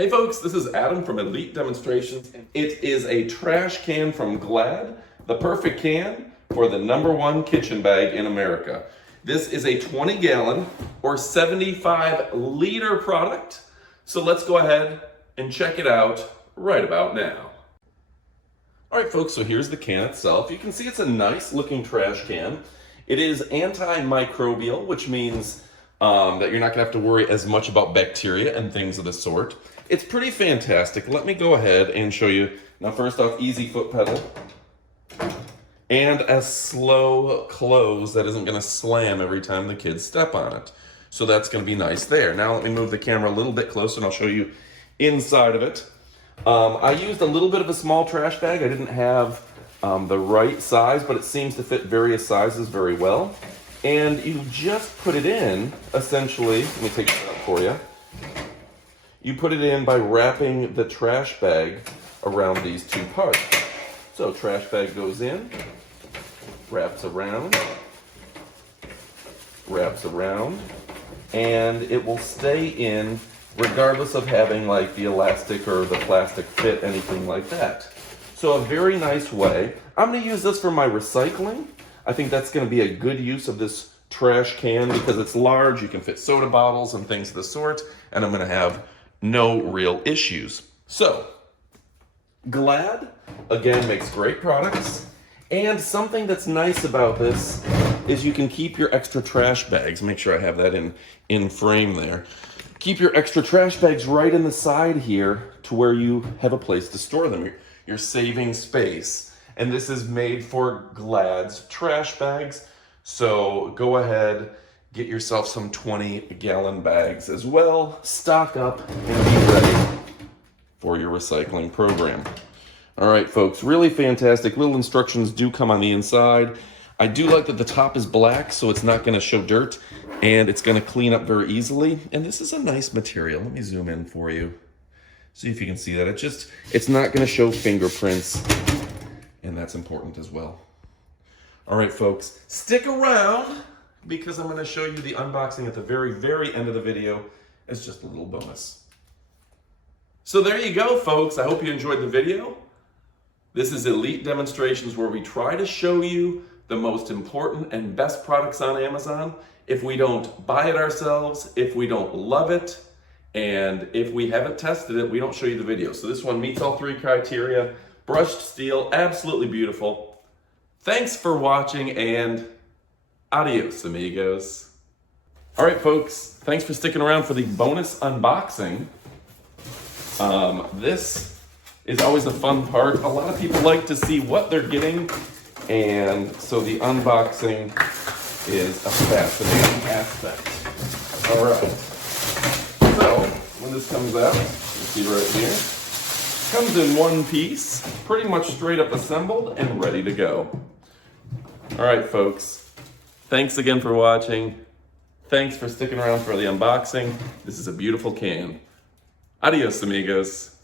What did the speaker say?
Hey folks, this is Adam from Elite Demonstrations. It is a trash can from Glad, the perfect can for the #1 kitchen bag in America. This is a 20-gallon or 75-liter product. So let's go ahead and check it out right about now. All right folks, so here's the can itself. You can see it's a nice looking trash can. It is antimicrobial, which means that you're not gonna have to worry as much about bacteria and things of the sort. It's pretty fantastic. Let me go ahead and show you. Now first off, easy foot pedal. And a slow close that isn't gonna slam every time the kids step on it. So that's gonna be nice there. Now let me move the camera a little bit closer and I'll show you inside of it. I used a little bit of a small trash bag. I didn't have the right size, but it seems to fit various sizes very well. And you just put it in, essentially, let me take that out for you. You put it in by wrapping the trash bag around these two parts. So trash bag goes in, wraps around, and it will stay in regardless of having like the elastic or the plastic fit, anything like that. So a very nice way. I'm gonna use this for my recycling. I think that's gonna be a good use of this trash can because it's large, you can fit soda bottles and things of the sort, and I'm gonna have no real issues. So, Glad, again, makes great products. And something that's nice about this is you can keep your extra trash bags. Make sure I have that in frame there. Keep your extra trash bags right in the side here to where you have a place to store them. You're saving space. And this is made for Glad's trash bags. So go ahead, get yourself some 20-gallon bags as well. Stock up and be ready for your recycling program. All right, folks, really fantastic. Little instructions do come on the inside. I do like that the top is black, so it's not gonna show dirt, and it's gonna clean up very easily. And this is a nice material. Let me zoom in for you. See if you can see that. It's not gonna show fingerprints, and that's important as well. All right, folks, stick around because I'm gonna show you the unboxing at the very, very end of the video as just a little bonus. So there you go, folks. I hope you enjoyed the video. This is Elite Demonstrations, where we try to show you the most important and best products on Amazon. If we don't buy it ourselves, if we don't love it, and if we haven't tested it, we don't show you the video. So this one meets all 3 criteria. Brushed steel, absolutely beautiful. Thanks for watching, and adios, amigos. All right, folks, thanks for sticking around for the bonus unboxing. This is always a fun part. A lot of people like to see what they're getting, and so the unboxing is a fascinating aspect. All right, so when this comes out, you see right here, comes in one piece, pretty much straight up assembled and ready to go. All right, folks, thanks again for watching. Thanks for sticking around for the unboxing. This is a beautiful can. Adios, amigos.